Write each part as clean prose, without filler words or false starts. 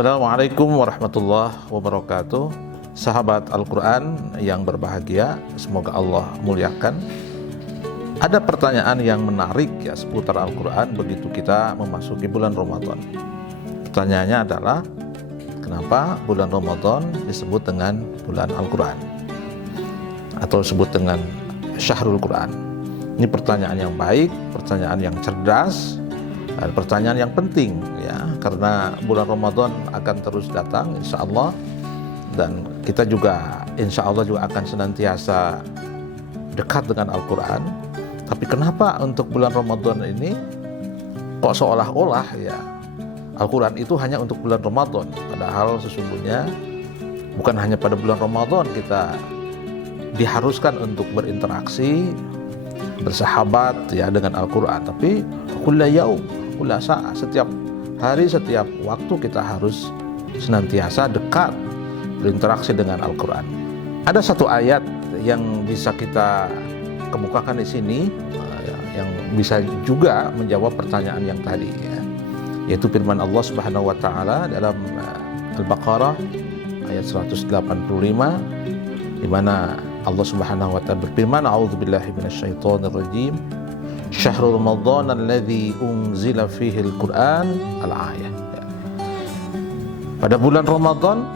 Assalamualaikum warahmatullahi wabarakatuh. Sahabat Al-Quran yang berbahagia, semoga Allah muliakan. Ada pertanyaan yang menarik ya seputar Al-Quran begitu kita memasuki bulan Ramadan. Pertanyaannya adalah, kenapa bulan Ramadan disebut dengan bulan Al-Quran atau disebut dengan Syahrul Quran? Ini pertanyaan yang baik, pertanyaan yang cerdas, dan pertanyaan yang penting ya, karena bulan Ramadan akan terus datang insya Allah, dan kita juga insya Allah juga akan senantiasa dekat dengan Al-Quran. Tapi kenapa untuk bulan Ramadan ini kok seolah-olah ya Al-Quran itu hanya untuk bulan Ramadan, padahal sesungguhnya bukan hanya pada bulan Ramadan kita diharuskan untuk berinteraksi, bersahabat ya dengan Al-Quran, tapi kulla yaum, kulla saat, setiap hari, setiap waktu kita harus senantiasa dekat berinteraksi dengan Al-Quran. Ada satu ayat yang bisa kita kemukakan di sini yang bisa juga menjawab pertanyaan yang tadi ya, yaitu firman Allah Subhanahu wa taala dalam Al-Baqarah ayat 185, di mana Allah Subhanahu wa taala berfirman, a'udzubillahi minasyaitonir rajim, syahrul ramadhan alladzi unzila fihi al-Qur'an, al-ayah. Pada bulan Ramadan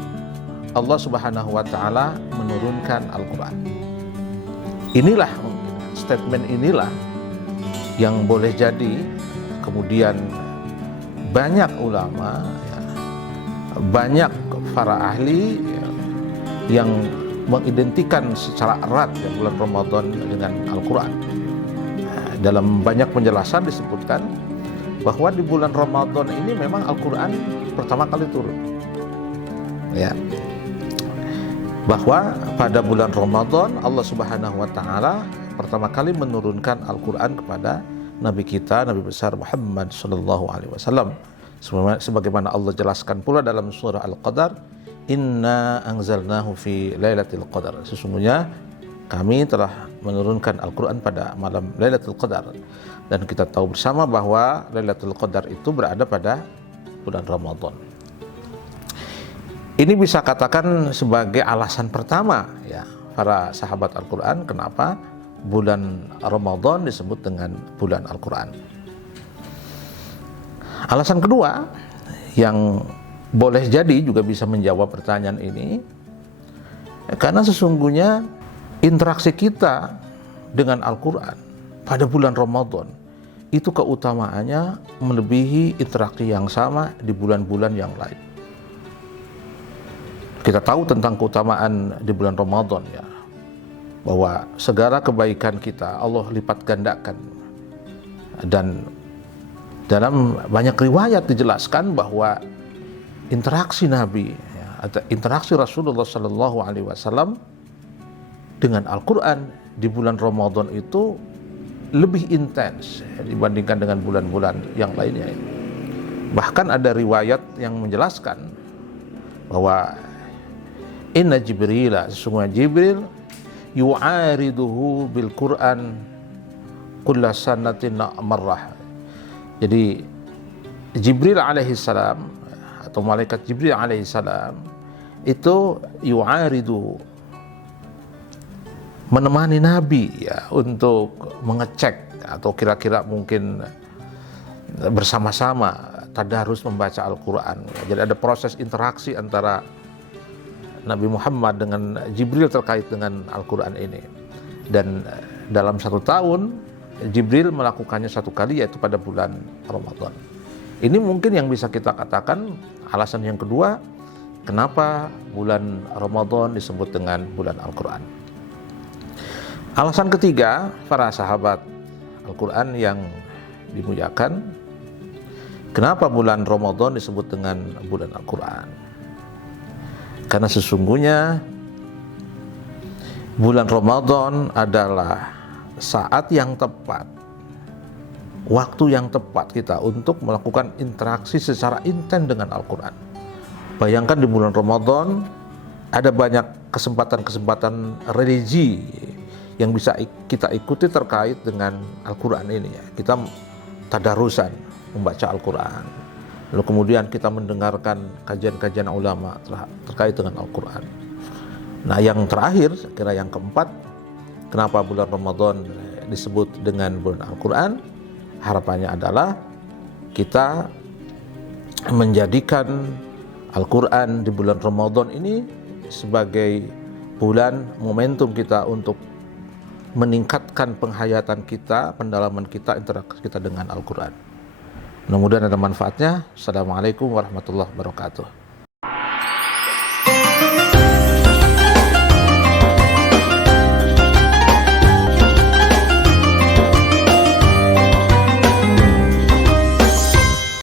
Allah Subhanahu wa taala menurunkan Al-Quran. Inilah statement inilah yang boleh jadi kemudian banyak ulama ya, banyak para ahli ya, yang mengidentikan secara erat ya, bulan Ramadan dengan Al-Quran. Dalam banyak penjelasan disebutkan bahwa di bulan Ramadan ini memang Al-Quran pertama kali turun ya, bahwa pada bulan Ramadan Allah Subhanahu wa taala pertama kali menurunkan Al-Quran kepada Nabi kita, Nabi besar Muhammad sallallahu alaihi wasallam, sebagaimana Allah jelaskan pula dalam surah Al-Qadar, inna anzalnahu fi lailatul qadar, sesungguhnya kami telah menurunkan Al-Quran pada malam Lailatul Qadar, dan kita tahu bersama bahwa Lailatul Qadar itu berada pada bulan Ramadan. Ini bisa katakan sebagai alasan pertama ya para sahabat Al-Quran kenapa bulan Ramadan disebut dengan bulan Al-Quran. Alasan kedua yang boleh jadi juga bisa menjawab pertanyaan ini, karena sesungguhnya interaksi kita dengan Al-Quran pada bulan Ramadan itu keutamaannya melebihi interaksi yang sama di bulan-bulan yang lain. Kita tahu tentang keutamaan di bulan Ramadan ya, bahwa segala kebaikan kita Allah lipat gandakan, dan dalam banyak riwayat dijelaskan bahwa interaksi Nabi ya, atau interaksi Rasulullah Sallallahu Alaihi Wasallam dengan Al-Quran di bulan Ramadan itu lebih intens ya, dibandingkan dengan bulan-bulan yang lainnya. Bahkan ada riwayat yang menjelaskan bahwa inna Jibril, sesungguhnya Jibril yu'ariduhu bil Quran kulla sanatin marrah. Jadi Jibril alaihi salam atau malaikat Jibril alaihi salam itu yu'aridu, menemani Nabi ya untuk mengecek atau kira-kira mungkin bersama-sama tadarus membaca Al-Quran. Jadi ada proses interaksi antara Nabi Muhammad dengan Jibril terkait dengan Al-Quran ini. Dan dalam satu tahun Jibril melakukannya satu kali, yaitu pada bulan Ramadan. Ini mungkin yang bisa kita katakan alasan yang kedua kenapa bulan Ramadan disebut dengan bulan Al-Quran. Alasan ketiga para sahabat Al-Quran yang dimuliakan, kenapa bulan Ramadan disebut dengan bulan Al-Quran? Karena sesungguhnya bulan Ramadan adalah saat yang tepat, waktu yang tepat kita untuk melakukan interaksi secara intens dengan Al-Quran. Bayangkan di bulan Ramadan ada banyak kesempatan-kesempatan religi yang bisa kita ikuti terkait dengan Al-Quran ini ya. Kita tadarusan membaca Al-Quran, lalu kemudian kita mendengarkan kajian-kajian ulama terkait dengan Al-Quran. Nah, yang terakhir, kira yang keempat, kenapa bulan Ramadan disebut dengan bulan Al-Quran? Harapannya adalah kita menjadikan Al-Quran di bulan Ramadan ini sebagai bulan momentum kita untuk meningkatkan penghayatan kita, pendalaman kita, interaksi kita dengan Al-Quran. Mudah-mudahan ada manfaatnya. Assalamualaikum warahmatullahi wabarakatuh.